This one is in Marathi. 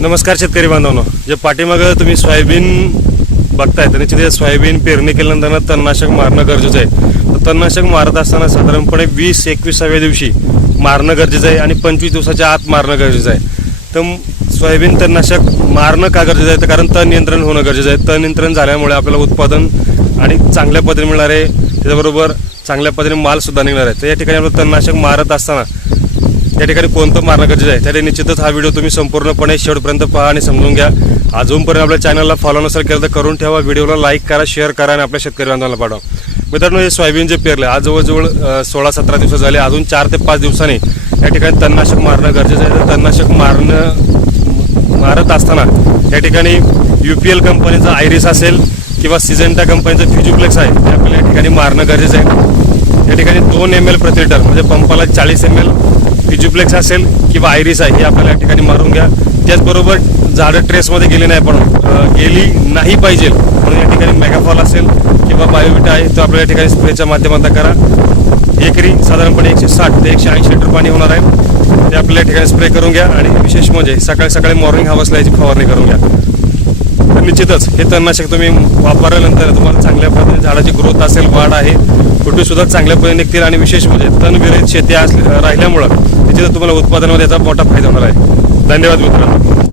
नमस्कार शेतकरी बांधवांनो. जे पाठीमागं तुम्ही सोयाबीन बघताय तर तिथे सोयाबीन पेरणी केल्यानंतर तणनाशक मारणं गरजेचं आहे. तर तणनाशक मारत असताना साधारणपणे वीस एकविसाव्या दिवशी मारणं गरजेचं आहे आणि पंचवीस दिवसाच्या आत मारणं गरजेचं आहे. तर सोयाबीन तणनाशक मारणं का गरजेचं आहे? तर कारण तण नियंत्रण होणं गरजेचं आहे. तण नियंत्रण झाल्यामुळे आपल्याला उत्पादन आणि चांगल्या पद्धतीने मिळणार आहे. त्याच्याबरोबर चांगल्या पद्धतीने मालसुद्धा निघणार आहे. तर या ठिकाणी आपलं तणनाशक मारत असताना या ठिकाणी कोणतं मारणं गरजेचं आहे? त्यासाठी निश्चितच हा व्हिडिओ तुम्ही संपूर्णपणे शेवटपर्यंत पहा आणि समजून घ्या. अजूनपर्यंत आपल्या चॅनलला फॉलो नसेल केलं तर करून ठेवा. व्हिडिओला लाईक करा शेअर करा आणि आपल्या शेतकरी बांधवांना पाठवा. मित्रांनो हे सोयाबीन जे पेरले आज जवळजवळ सोळा सतरा दिवस झाले. अजून चार ते पाच दिवसांनी या ठिकाणी तणनाशक मारणं गरजेचं आहे. तर तणनाशक मारणं मारत असताना या ठिकाणी यू पी एल कंपनीचं आयरिस असेल किंवा सिजेंटा कंपनीचं फ्युजिप्लेक्स आहे ते आपल्याला या ठिकाणी मारणं गरजेचं आहे. या ठिकाणी दोन एम एल प्रति लिटर म्हणजे पंपाला चाळीस एम एल फिजिप्लेक्स असेल किंवा आयरिस आहे हे आपल्याला या ठिकाणी मारून घ्या. त्याचबरोबर झाडं ट्रेसमध्ये गेली नाही पण गेली नाही पाहिजे म्हणून या ठिकाणी मेगाफॉल असेल किंवा बायोविटा आहे तो आपल्या या ठिकाणी स्प्रेच्या माध्यमातून करा. एकरी साधारणपणे एकशे साठ ते एकशे ऐंशी लिटर पाणी होणार आहे. ते आपल्या या ठिकाणी स्प्रे करून घ्या आणि विशेष म्हणजे सकाळी सकाळी मॉर्निंग हवसला याची फवारणी करून घ्या. तर निश्चितच हे तणनाशक तुम्ही वापरल्यानंतर तुम्हाला चांगल्या पद्धतीने झाडाची ग्रोथ असेल वाढ आहे. फुटे सुद्धा चांगल्या पद्धतीने निघतील आणि विशेष म्हणजे तणविरहित शेती असल्या राहिल्यामुळं निश्चितच तुम्हाला उत्पादनामध्ये याचा मोठा फायदा होणार आहे. धन्यवाद मित्रांनो.